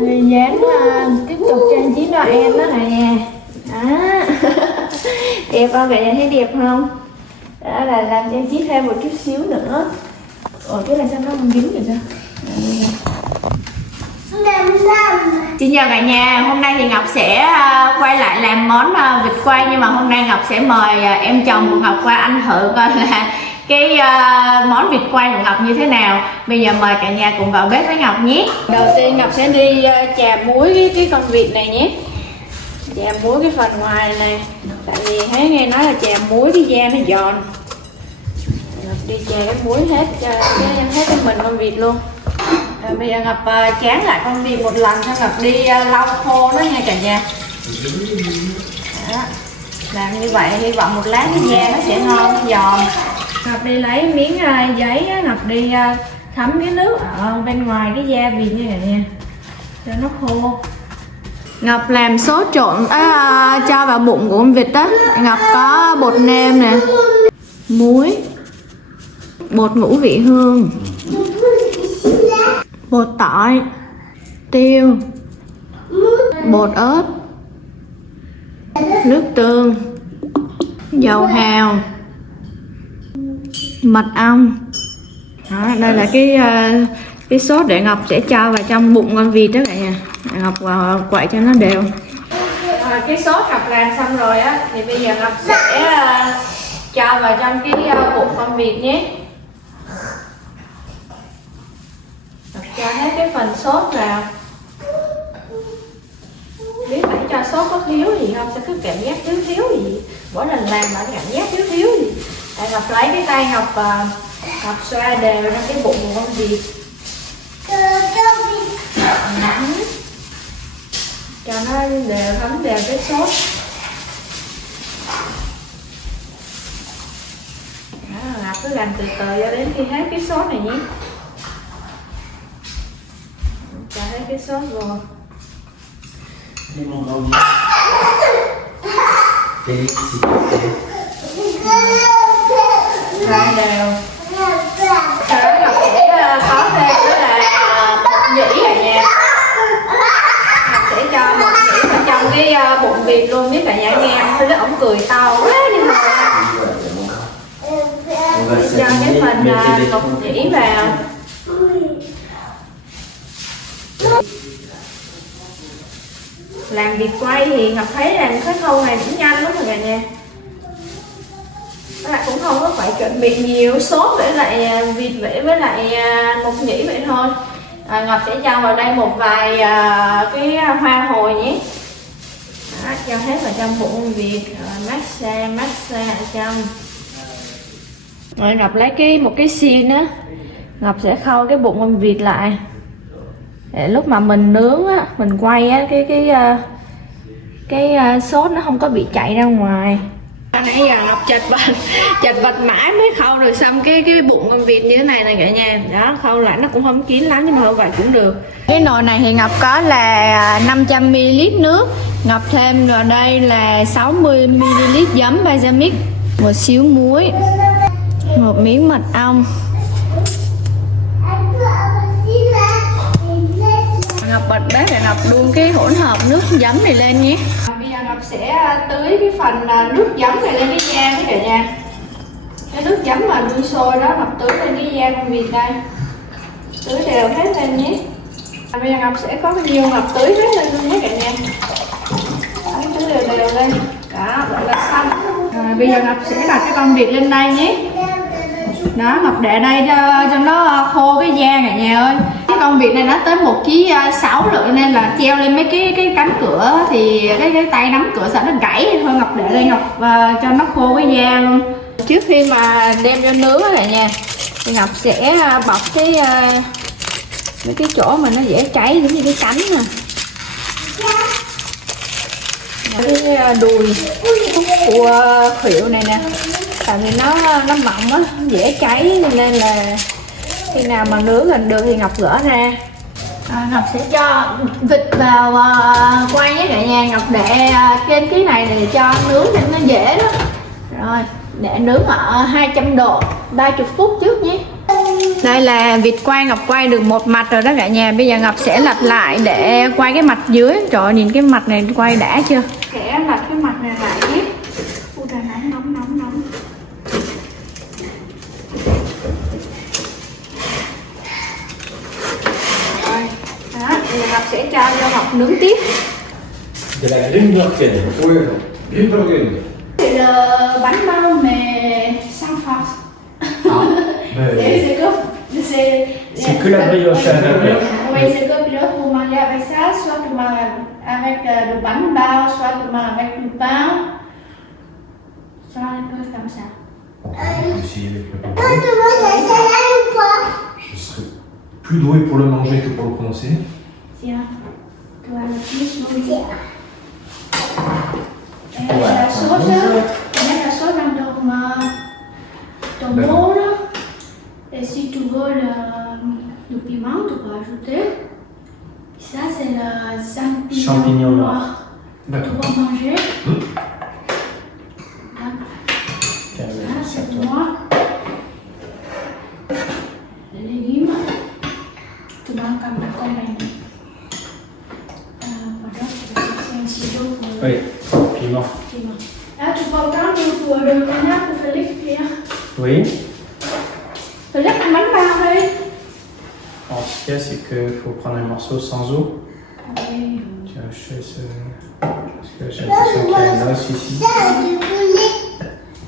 Ly dán tiếp tục trang trí Noel đó nè. Đó. Đẹp không cả nhà, thấy đẹp không? Đó là làm trang trí thêm một chút xíu nữa. Ủa cái này sao nó không dính vậy sao? Xin chào cả nhà, hôm nay thì Ngọc sẽ quay lại làm món vịt quay, nhưng mà hôm nay Ngọc sẽ mời em chồng của Ngọc qua ăn thử coi là cái món vịt quay của Ngọc như thế nào. Bây giờ mời cả nhà cùng vào bếp với Ngọc nhé. Đầu tiên Ngọc sẽ đi chà muối cái con vịt này nhé. Chà muối cái phần ngoài này, tại vì thấy nghe nói là chà muối cái da nó giòn. Ngọc đi chà cái muối hết cái mình con vịt luôn. Bây giờ Ngọc chán lại con vịt một lần cho Ngọc đi lau khô nó nha cả nhà. Đó. Làm như vậy hy vọng một lát cái da nó sẽ ngon, nó giòn. Ngọc đi lấy miếng giấy, Ngọc đi thấm cái nước ở bên ngoài cái da vịt như vậy nè, cho nó khô. Ngọc làm sốt trộn cho vào bụng của con vịt đó. Ngọc có bột nêm nè, muối, bột ngũ vị hương, bột tỏi, tiêu, bột ớt, nước tương, dầu hào, mật ong. Đó, đây là cái sốt để Ngọc sẽ cho vào trong bụng con vịt đó cả nhà. Ngọc quậy cho nó đều. Cái sốt Ngọc làm xong rồi á, thì bây giờ Ngọc sẽ cho vào trong cái bụng con vịt nhé. Ngọc cho hết cái phần sốt vào. Biết phải cho sốt có thiếu gì không, sẽ cứ cảm giác thiếu gì. Mỗi lần làm mà cảm giác thiếu gì. Tại Ngọc lấy cái tay Ngọc xoa đều trong cái bụng của con vịt. Cho nó đều, thấm đều cái sốt. Đó, Ngọc cứ làm từ từ cho đến khi hết cái sốt này nhé. Cho hết cái sốt vô. Ra đều. Sau đó Ngọc sẽ có thêm đó là bột nhĩ cả nhà. Ngọc sẽ cho bột nhĩ vào trong cái bụng vịt luôn, biết cả nhà nghe không? Cái ổng cười to quá nhưng mà cho cái phần bột nhĩ vào. Làm vịt quay thì Ngọc thấy làm cái khâu này cũng nhanh lắm rồi cả nhà. Các bạn cũng không có phải chuẩn bị nhiều sốt với lại vịt với lại mộc nhĩ vậy thôi. Ngọc sẽ cho vào đây một vài cái hoa hồi nhé. Đó, cho hết vào trong bụng vịt, massage ở trong. Rồi Ngọc lấy một cái xiên á, Ngọc sẽ khâu cái bụng con vịt lại. Để lúc mà mình nướng á, mình quay á, cái sốt nó không có bị chảy ra ngoài. Nãy giờ Ngọc chật vật mãi mới khâu được xong cái bụng con vịt như thế này nè cả nhà. Đó, khâu lại nó cũng không kín lắm nhưng mà vậy cũng được. Cái nồi này thì Ngọc có là 500ml nước. Ngọc thêm vào đây là 60ml giấm balsamic, một xíu muối, một miếng mật ong. Ngọc bật bếp để Ngọc đun cái hỗn hợp nước giấm này lên nhé. Bây giờ Ngọc sẽ tưới cái phần nước giấm này lên cái da với cả nhà. Cái nước giấm mà đun sôi đó Ngọc tưới lên cái da con vịt đây. Tưới đều hết lên nhé. Bây giờ Ngọc sẽ có bao nhiêu Ngọc tưới hết lên luôn nhé cả nhà. Đó, tưới đều lên. Đó, vậy là xong. Rồi, bây giờ Ngọc sẽ đặt cái con vịt lên đây nhé. Đó, Ngọc để đây cho nó khô cái da cả nhà ơi. Cái con vịt này nó tới 1,6 kg lận nên là treo lên mấy cái cánh cửa thì cái tay nắm cửa sợ nó gãy, thôi Ngọc để đây Ngọc cho nó khô cái da luôn. Trước khi mà đem cho nướng cả nhà thì Ngọc sẽ bọc mấy cái chỗ mà nó dễ cháy giống như cái cánh nè, cái đùi của khuỷu này nè, tại vì nó mỏng á, dễ cháy nên là khi nào mà nướng gần được thì Ngọc gỡ ra. Ngọc sẽ cho vịt vào quay với cả nhà. Ngọc để trên cái này để cho nướng cho nó dễ đó. Rồi để nướng ở 200 độ 30 phút trước nhé. Đây là vịt quay, Ngọc quay được một mặt rồi đó cả nhà. Bây giờ Ngọc sẽ lật lại để quay cái mặt dưới. Trời ơi, nhìn cái mặt này quay đã chưa? Sẽ lật cái mặt này lại hết. Ui trời, nóng. Rồi, đó, bây giờ Ngọc sẽ cho vô Ngọc nướng tiếp. De la Grimbergen. Oui, Grimbergen. C'est le bánh bao mais sans farce. C'est que la brioche à l'intérieur. Oui, c'est que brioche pour manger avec ça, soit tu manges avec le bánh bao, soit tu manges avec du pain, soit un peu comme ça. Je serais plus doué pour le manger que pour le prononcer. Tiens, tu as le plus mauvais. Ouais. La sauce, mets la sauce dans ton bol. Et si tu veux le piment, tu peux ajouter. Ça, c'est le champignon noir. Tu D'accord. vas manger. Ça, c'est pour moi. Les légumes, tu manges comme ça. Pardon, c'est un ciseau pour le Oui, piment. piment. Là, tu peux prendre pour le cognac pour Félix, Pierre. Oui. Félix, un bánh bao đi. En tout cas, c'est qu'il faut prendre un morceau sans eau. Oui. Tiens, je fais ce... Parce que j'ai l'impression qu'il y a une os ici.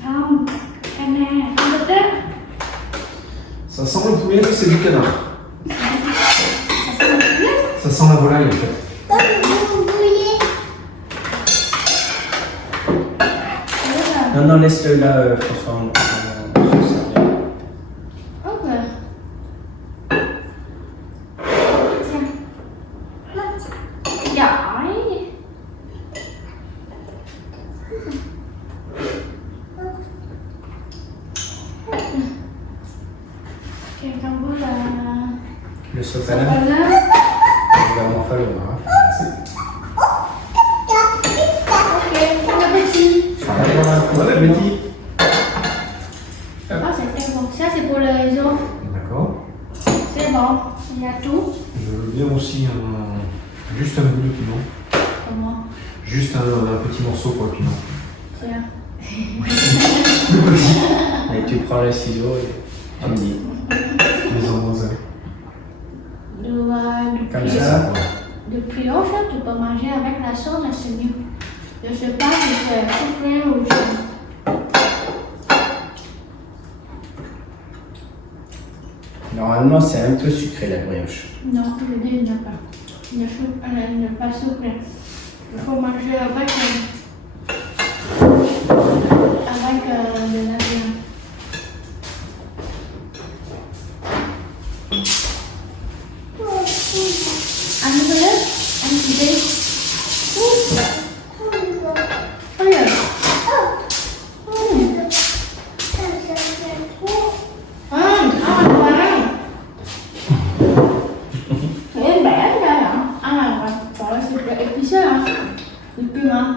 Không, anh nè, không được đấy. Ça sent le poulet, c'est du canard. Ça sent la volaille en fait. Non, laisse-le là, François. On se servir. Ok. Tiens. Giỏi. Ok, không có là Le sopalin, là il va vraiment falloir. Hein. ok, bon appétit. Bon appétit. Ah, c'est bon. Ça, c'est pour les os. D'accord. C'est bon. Il y a tout. Je veux bien aussi juste un bout de piment. Comment? Juste un petit morceau pour le piment. Tiens. Et tu prends le ciseau et tu me dis. Les embrasés. Comme ça. De brioche, tu peux manger avec la sauce, c'est mieux. Je sais pas si c'est sucré ou salé. Normalement, c'est un peu sucré la brioche. Non, je dis il n'y a pas. Il n'est pas sucré. Il faut manger avec de la viande. Ăn cái đấy, ăn gì đi? Ôi giời. Em bẻ ra hả? Ăn là gọi là thịt épicé hả? Thịt piment.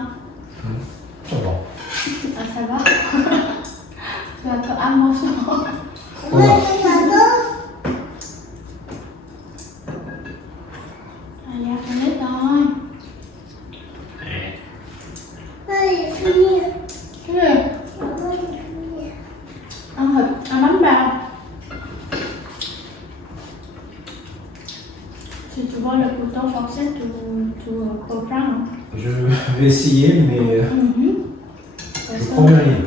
Ça va. Ah, ça va. Tu vas te ăn một số. À, dạ, con biết rồi. Cái gì? Ăn thịt, ăn bánh bao. Si tu vois le couteau forcé, tu peux prendre. Je vais essayer, mais je promets rien.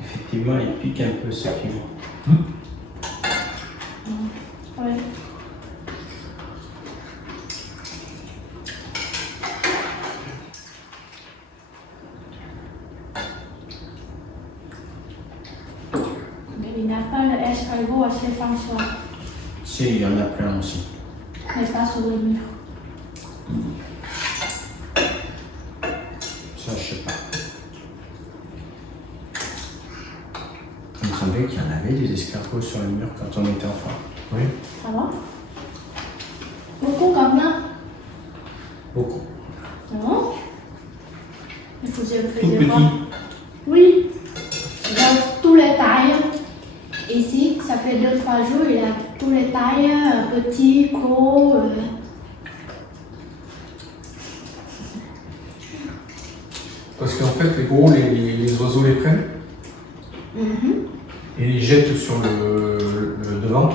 Effectivement, il pique un peu ce piment. Oui. Mais il n'a pas l'escargot assez François, Si, il y en a plein aussi. mais pas sur le mur. Ça, je sais pas. Il me semblait qu'il y en avait des escargots sur le mur quand on était enfant. Oui. Ça va? Beaucoup comme ça? Beaucoup. Non? Il faisait Tout petit. Oui. ça fait 2-3 jours, il a tous les tailles, petits, gros. Parce qu'en fait, les gros, les oiseaux les prennent et les jettent sur le devant.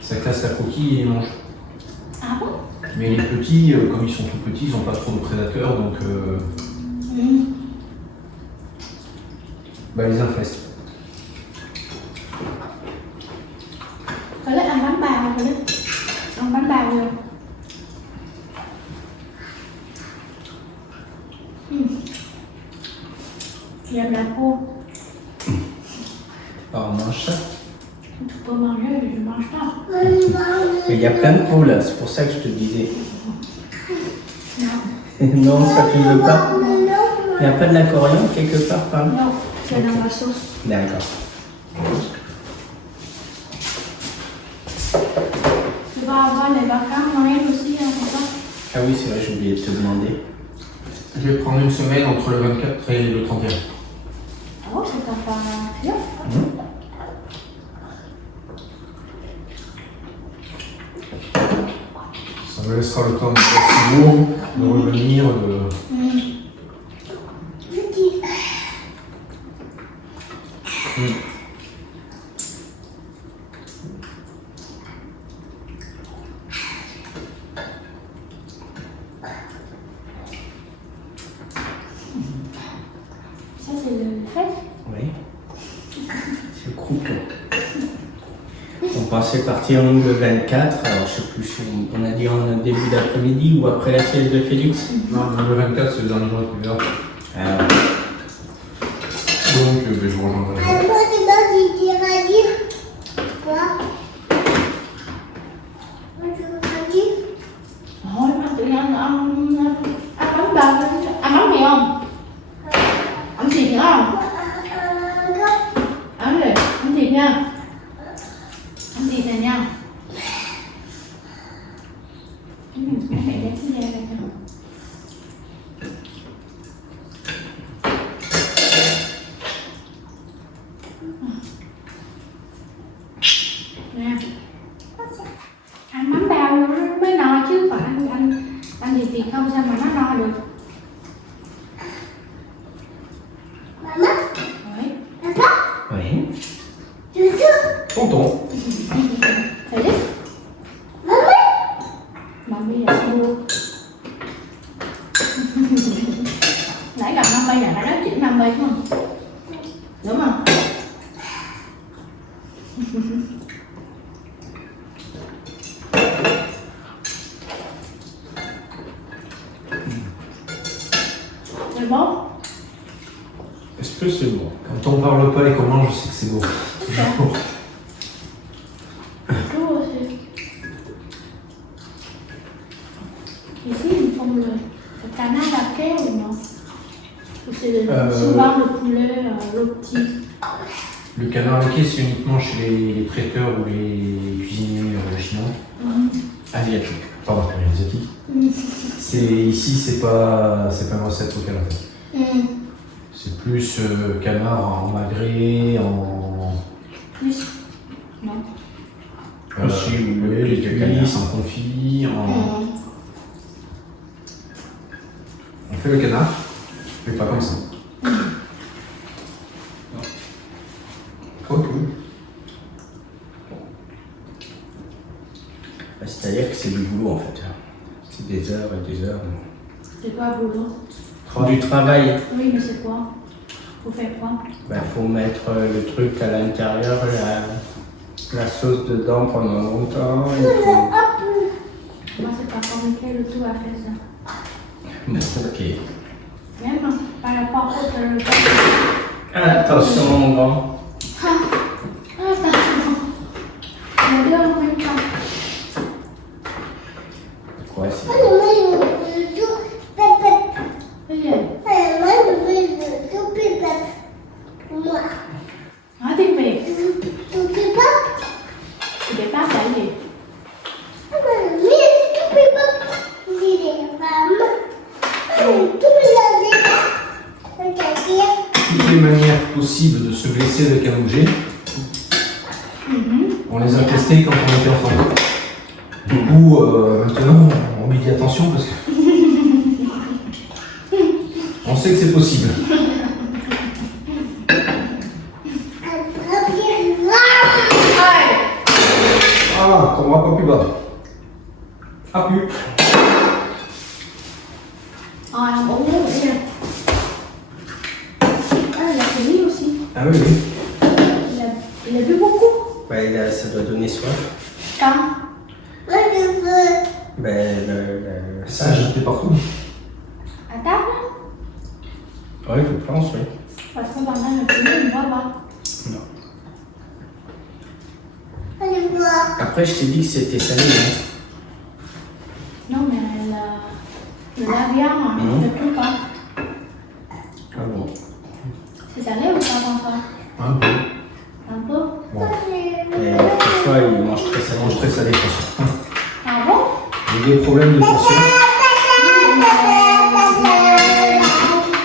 Ça casse la coquille et ils mangent. Ah bon? Mais les petits, comme ils sont tout petits, ils n'ont pas trop de prédateurs, donc bah, ils infestent. Có lẽ ăn bánh bao rồi đấy. Ăn bánh bao rồi. J'aime la peau. Alors, on mange ça. Tu peux manger, je mange pas. Mais il y a plein de peau là, c'est pour ça que je te disais. Non. Non, ça tu veux pas. Il n'y a pas de la coriandre quelque part, pas? Non, c'est dans la sauce. D'accord. Tu vas avoir les vacances Noël aussi, hein, c'est ça? Ah oui, c'est vrai, j'ai oublié de te demander. Je vais prendre une semaine entre le 24 et le 31. Ah bon, c'est pas bien. Ça me laissera le temps de faire beau, de revenir, de... Ça, c'est le fait. Oui. C'est le croûte. On pensait partir nous le 24, alors je sais plus si on a dit en début d'après-midi ou après la sieste de Félix. Non, le 24, c'est le dernier jour de l'hiver. Ah ouais. Donc, je vous rejoindrai. Thôi, ăn tự nhiên ăn bánh bao, ăn bánh mì không? Ăn thịt nữa không? Ăn đi, ăn thịt nha. Ăn thịt này nha. Mẹ để cái da này cho. Nè. Ăn bánh bao vô nó mới no chứ còn ăn thịt không sao mà nó no được. Đấy. Oui. Tonton. Thấy đấy. Mami là mua. Nãy gặp Mami là nó nói chuyện Mami đúng không? Đúng không? C'est bon? Est-ce que c'est bon? Quand on parle pas et qu'on mange, je sais que c'est bon. Toujours. Tout aussi. Ici, ils font le canard à quai ou non? Ou c'est souvent le poulet rôti? Le canard laqué, c'est uniquement chez les traiteurs ou les cuisiniers chinois. Asiatiques. Pardon, asiatiques. C'est ici, c'est pas une recette locale en fait. C'est plus canard en magret, en Plus? Non. Aussi, oui, les cuisses, en confit, en... On fait le canard, mais pas comme ça. Ok. C'est-à-dire que c'est du boulot en fait. C'est des heures et des heures. C'est quoi le boulot? Du travail. Oui, mais c'est quoi? Faut faire quoi? Ben, faut mettre le truc à l'intérieur, la sauce dedans pendant longtemps. Moi, c'est pas compliqué le tout à faire ça. Bon, ok. Même par rapport au Attention mon grand. Quoi c'est? Nói tiếng Việt. Để bác phải gì? Toutes les manières possibles de se blesser avec un objet, On les a testés quand on était enfant. Du coup, maintenant, on lui dit attention parce que on sait que c'est possible. Ah, tombera pas plus bas. Ah, plus. Rồi, uống nước nữa nha. Ah, il a fait lui aussi. Ah oui, oui. Il a bu beaucoup. Bah, ça doit donner soif. Quand Ben, Ça, j'étais partout. À table. oui, je pense, oui. Parce qu'on va même le payer une fois pas. Non. Après, je t'ai dit que c'était salé. Hein. Non, mais le labial, le truc pas. Ah bon. C'est salé ou pas bon ça? Un peu. Un peu. Bon. Et parfois, il mange très Ça salé. mange très salé, de toute façon. Ah bon? J'ai des problèmes de tension.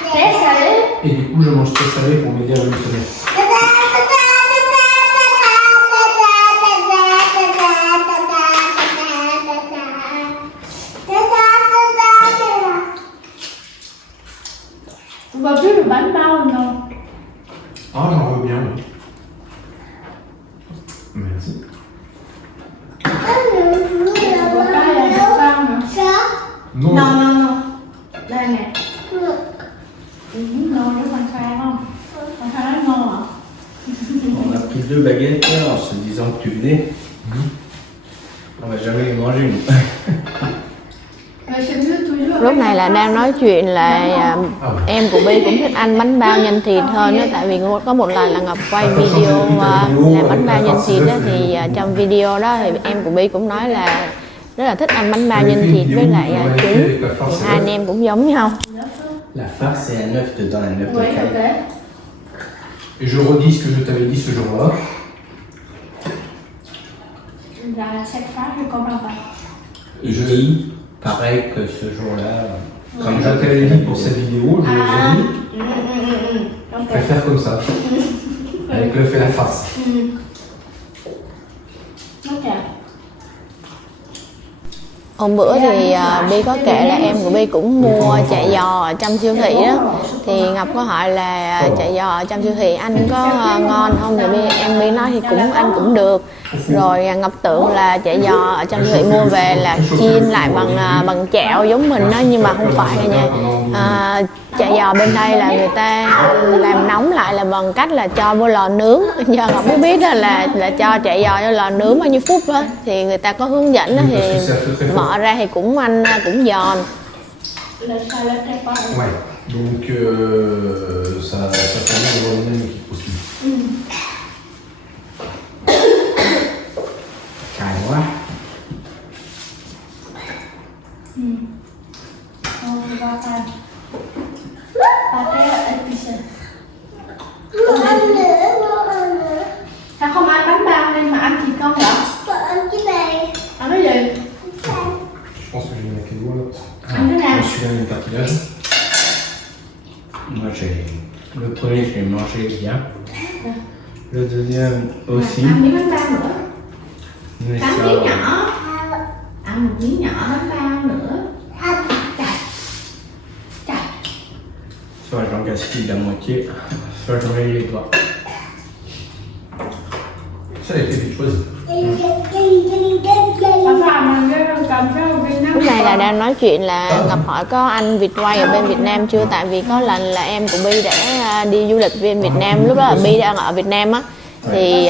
Très salé. Et du coup, je mange très salé pour m'aider à halluciner. On va plus le bánh bao non? Ah, j'en veux bien, oui. Merci. Có cái là bánh bao nữa. Non. Non, non, non. Đây nè. Ngon với con khai không? Con khai nó ngon hả? On a pris 2 baguettes là, en se disant que tu venais. On va jamais les manger. Nous. Lúc này là đang nói chuyện là em của Bi cũng thích ăn bánh bao nhân thịt hơn đó, tại vì có một lần là Ngọc quay video làm bánh bao nhân thịt đó, thì trong video đó thì em của Bi cũng nói là rất là thích ăn bánh bao nhân thịt với lại trứng. Hai anh em cũng giống nhau. La farce, c'est un œuf dedans, un œuf de caille. Et je redis ce que je t'avais dit ce jour-là. Et je dis, pareil que ce jour-là, Comme je t'avais dit pour cette vidéo, je redis, je vais faire comme ça. Avec l'œuf et la farce. Hôm bữa thì Bi có kể là em của Bi cũng mua chả giò ở trong siêu thị đó, thì Ngọc có hỏi là chả giò ở trong siêu thị anh có ngon không, thì Bi nói thì ăn cũng được. Rồi Ngọc tưởng là chả giò ở trong siêu thị mua về là chiên lại bằng chảo giống mình đó, nhưng mà không phải nha. Chả giò bên đây là người ta làm nóng lại là bằng cách là cho vô lò nướng. Giờ Ngọc mới biết là cho chả giò vô lò nướng bao nhiêu phút đó, thì người ta có hướng dẫn đó, thì mở ra thì cũng ăn cũng giòn. Ouais, donc ça permet d'avoir une même équipe aussi. cay quá. Sao không ăn bánh bao nên mà ăn thịt con hả? Ăn cái gì? Je pense que j'ai mis quel doigt là. Ăn cái nào? Celui-là, il y a le cartilage. Moi, le premier, je l'ai mangé bien. Le deuxième aussi. Ăn miếng bánh bao nữa. Mais Cắn ça, miếng nhỏ. Ăn một miếng nhỏ bánh bao nữa. soit j'en gaspille la moitié, soit j'en mets les doigts. Ça a été vite choisi. Lúc này là đang nói chuyện là Ngọc hỏi có anh vịt quay ở bên Việt Nam chưa, tại vì có lần là em của Bi đã đi du lịch bên Việt Nam, lúc đó là Bi đang ở Việt Nam á, thì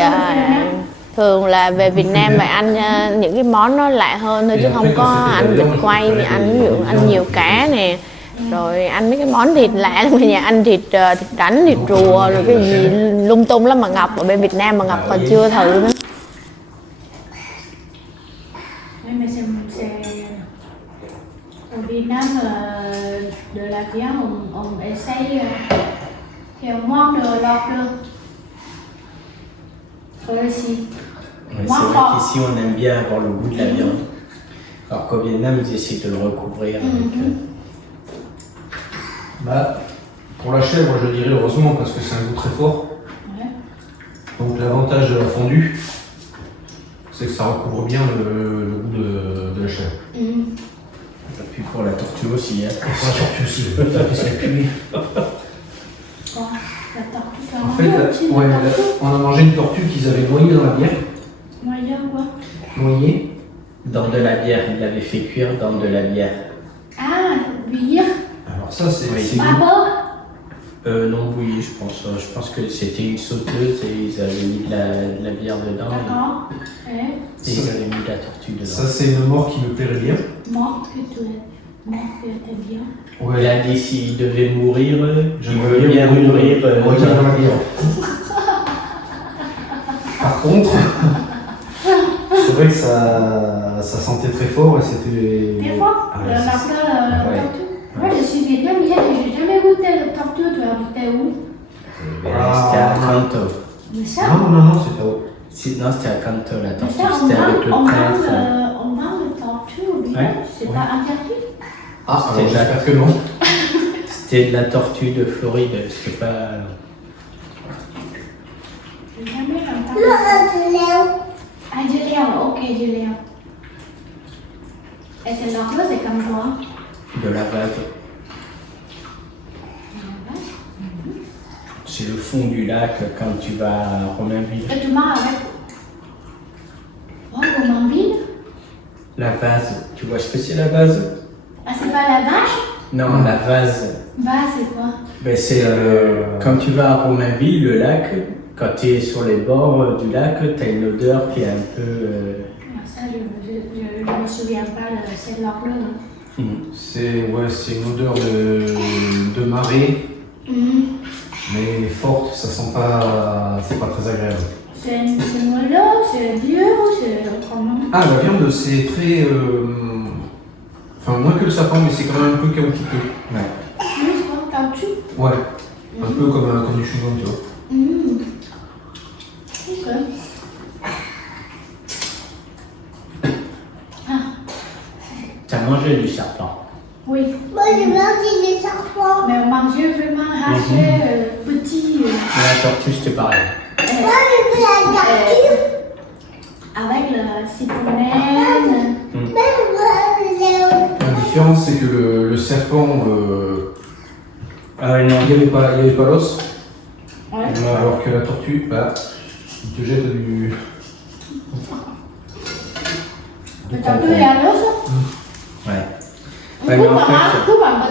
thường là về Việt Nam phải ăn những cái món nó lạ hơn thôi, chứ không có ăn vịt quay, vì ăn ví dụ ăn nhiều cá nè, rồi ăn mấy cái món thịt lạ lắm, nhà ăn thịt rắn, thịt rùa, rồi cái gì lung tung lắm, mà Ngọc ở bên Việt Nam mà Ngọc còn chưa thử nữa. Au Vietnam, de la viande, on essaye faire moins de l'ordre que ici. Ouais, c'est vrai qu'ici on aime bien avoir le goût de la viande. Alors qu'au Vietnam, ils essaient de le recouvrir avec. Bah, pour la chèvre, je dirais heureusement parce que c'est un goût très fort. Ouais. Donc l'avantage de la fondue, c'est que ça recouvre bien le goût de la chèvre. Et puis pour la tortue aussi. Hein. Pour la tortue aussi, qu'est-ce qu'elle pue. Quoi? La tortue, tu as En mangé fait, aussi ouais, la tortue? on a mangé une tortue qu'ils avaient noyée dans la bière. Moyen quoi? Noyée. Dans de la bière, il l'avait fait cuire dans de la bière. Ah, bouillir? Alors ça, c'est Oui. c'est Pas beau? Non bouilli, je pense. Je pense que c'était une sauteuse et ils avaient mis de la bière dedans. D'accord. Et ils avaient mis de la tortue dedans. Ça, c'est une mort qui me plairait bien. Mort que tu aimes bien. Il a dit s'il devait mourir, je J'aimerais veux bien mourir. noyée dans la bière. Par contre, c'est vrai que ça sentait très fort et c'était. Des fois, Ah, le ouais, c'est- marteau, ouais. tortue. Moi, je suis vietnamienne et j'ai jamais goûté le tortue. Tu as goûté où? C'était à Canto. Mais ça, Non, c'était au. Non, c'était à Canto la mais tortue. ça, C'était avec le prêtre. on vend le tortue au village. Ouais. C'est Ouais. pas interdit. Ah, C'était alors j'espère que non. C'était de la tortue de Floride. C'était pas. J'ai jamais entendu ça. Ah, du léon, ok, du léon. Et c'est normal, c'est comme quoi? De la vase. C'est le fond du lac quand tu vas à Romainville. Et tu manges avec. Oh, Romainville? La vase. Tu vois ce que c'est la vase? Ah, c'est pas la vache? Non, la vase. Bah, c'est quoi? Ben, c'est quand tu vas à Romainville, le lac, quand tu es sur les bords du lac, tu as une odeur qui est un peu. Ah, ça, je me souviens pas de cette langue-là. C'est une odeur de marée, mais forte, ça sent pas. C'est pas très agréable. C'est moelleux, c'est dur ou c'est autrement? Ah, la viande, c'est très. Enfin, moins que le sapin, mais c'est quand même un peu caoutchouteux. Ouais. C'est quoi, caoutchouc? Ouais. Un peu comme du chewing-gum, tu vois. Ok. Tu as mangé du serpent. Oui. Moi, j'ai mangé des serpents. Mais on mangeait vraiment haché, petit. La tortue, c'était pareil. Moi, j'ai fait la tortue. Avec le citronnelle. Mais moi, La différence, c'est que le serpent, Ah ouais, non. il n'y avait pas l'os, Ouais. alors que la tortue, bah, il te jette du. Le tortue est à l'os. Ouais. On Ouais, coupe mais en fait- un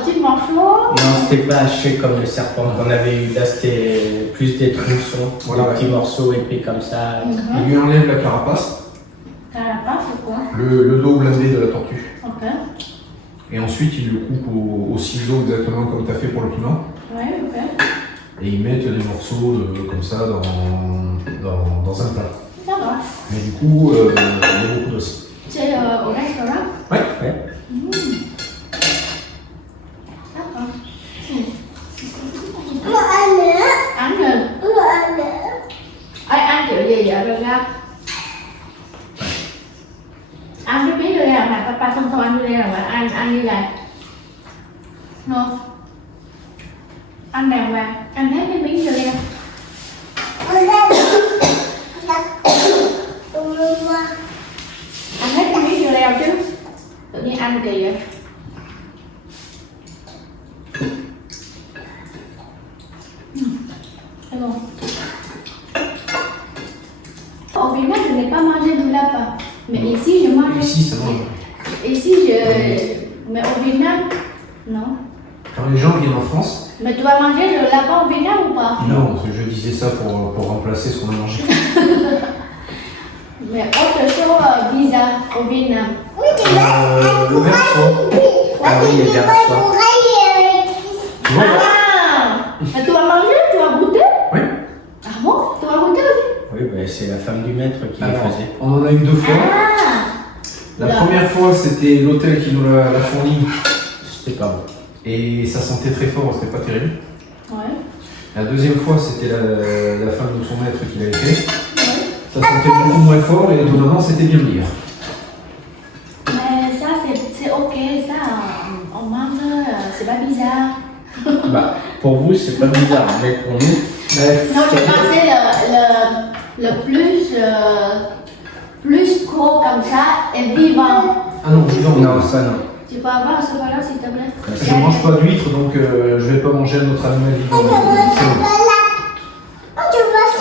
petit morceau. Non, c'était pas haché comme le serpent qu'on avait eu. Là, c'était plus des tronçons, Voilà, des ouais. petits morceaux épais comme ça. Il lui enlève la carapace, Carapace ou quoi? le dos blindé de la tortue. Ok. Et ensuite, il le coupe au ciseau exactement comme tu as fait pour le piment. Ouais, ok. Et ils mettent des morceaux comme ça dans un plat. Ça va. Mais du coup, il y a beaucoup d'os. C'est au restaurant? Ouais. Ouais. D'accord. moi, Ăn rồi. Ai ăn kiểu gì vậy rồi ra? Ăn cái miếng dưa leo này, papa không ăn dưa leo mà ăn như này. Ngon. Ăn đàng hoàng, ăn hết cái miếng dưa leo. Ăn hết cái miếng dưa leo chứ. Tự nhiên ăn kỳ vậy. C'est bon. Au Vietnam, je n'ai pas mangé du lapin. Mais ici, je mange. Ici, ça mange. Ici, mais au Vietnam, non. Quand les gens viennent en France, Mais tu vas manger le lapin au Vietnam ou pas? non, parce que je disais ça pour remplacer ce qu'on a mangé. Mais autre chose bizarre au Vietnam. Le verso. Ah oui, les versoirs. Tu vois, Ah! Mais tu vas manger? Tu vas goûter? Oui. Ah bon? Tu vas goûter aussi? Oui, ben, c'est la femme du maître qui le Alors, faisait. on en a eu 2 fois. Ah! La Oula. première fois, c'était l'hôtel qui nous l'a fourni. C'était pas bon. Et ça sentait très fort, c'était pas terrible. Ouais. La deuxième fois, c'était la femme de son maître qui l'avait fait. Ouais. Ça sentait beaucoup moins fort et étonnamment, c'était bien meilleur. Mais ça, c'est ok. Ça, on mange, c'est pas bizarre. Bah, pour vous, c'est pas bizarre, mais pour nous, Mais Non, je pensais le plus Coco comme ça et vivant. Ah non, vivant. Non, ça non. Tu peux avoir ce voilà s'il te plaît. Je mange pas d'huîtres, donc je vais pas manger un autre animal vivant. C'est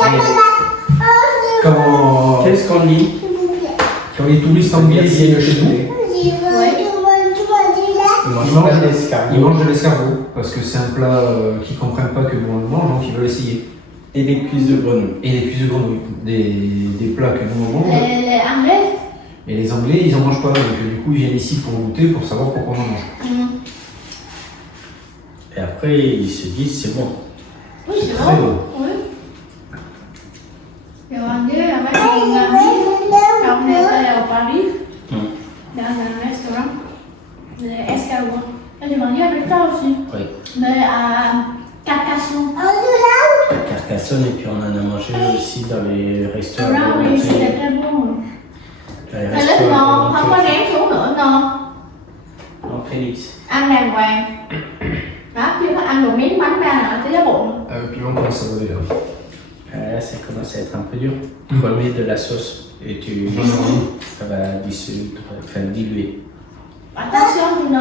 bon. Quand, Qu'est-ce qu'on dit? quand les touristes anglais viennent chez nous, Ils ils mangent pas d'escargot. ils mangent de l'escargot parce que c'est un plat qu'ils comprennent pas que nous on le mange, donc ils veulent essayer. Et des cuisses de grenouille. Et des cuisses de grenouille, des plats que nous on mange. Les Anglais. Et les Anglais, ils en mangent pas, donc du coup ils viennent ici pour goûter, pour savoir pourquoi on en mange. Et après, ils se disent c'est bon. Oui, c'est très bon. bon. Oui. Et on dit là, mấy con quand on était à Paris, dans un restaurant, les escargots. Et je mangeais avec toi aussi. Oui. Mais à Carcassonne. À Carcassonne, et puis on en a mangé aussi dans les restaurants. Là, oui, c'était très bon. Dans les Mà lít ngon, không có restaurants. ném xuống nữa ngon. Non, Félix. Ăn đàng hoàng. Đó, chưa có ăn một miếng bánh ra nữa, tới cái bụng. Ah, le piment commence à voler là. Là, ça commence à être un peu dur. Tu vas mettre de la sauce et tu ça va dissoudre, enfin diluer. Attention, tu ne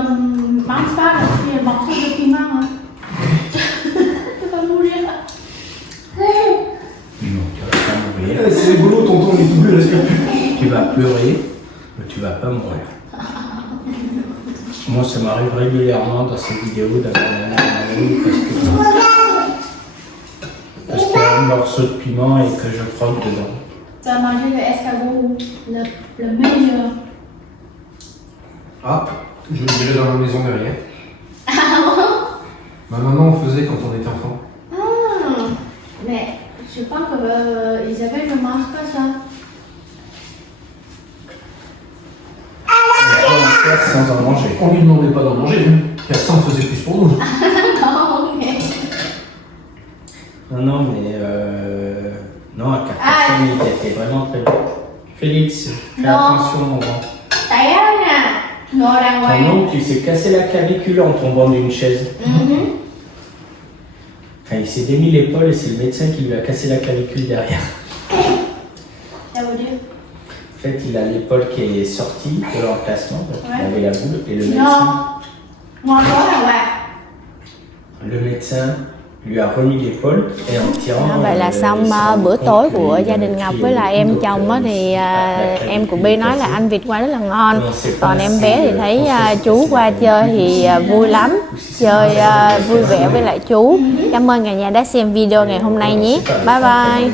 manges pas le morceau de piment. Hein. Tu vas mourir. Non, tu vas pas mourir. Eh, c'est rigolo, tonton, il est tout bleu, là, c'est Tu vas pleurer, mais tu vas pas mourir. Moi, ça m'arrive régulièrement dans ces vidéos d'avoir la larme parce qu'il y a un morceau de piment et que je croque dedans. Tu as mangé le escargot, le meilleur. Ah, je le dirai dans la maison derrière. Ma maman en faisait quand on était enfant. Ah, mais je pense que Isabelle ne mange pas ça. On va en faire sans en manger. On lui demandait pas d'en manger, hein, car ça en faisait plus pour nous. Non, ok. Non, mais non, à Carcassonne, il était vraiment très bon. Félix, fais Non. attention, mon grand. Té đó nè. Ngồi đàng Ton hoàng. oncle, il s'est cassé la clavicule en tombant d'une chaise. Mhm. Enfin, il s'est démis l'épaule et c'est le médecin qui lui a cassé la clavicule derrière. Ça veut dire? En fait, il a l'épaule qui est sortie de l'emplacement, donc il Ouais. avait la boule, et le Non. médecin, Ngồi đó đàng hoàng. le médecin lui a remis l'épaule et en tirant. Vậy là xong bữa tối của gia đình Ngọc với lại em chồng á, thì em của Bi nói là ăn vịt quay rất là ngon. Còn em bé thì thấy chú qua chơi thì vui lắm, chơi vui vẻ với lại chú. Cảm ơn cả nhà đã xem video ngày hôm nay nhé. Bye bye.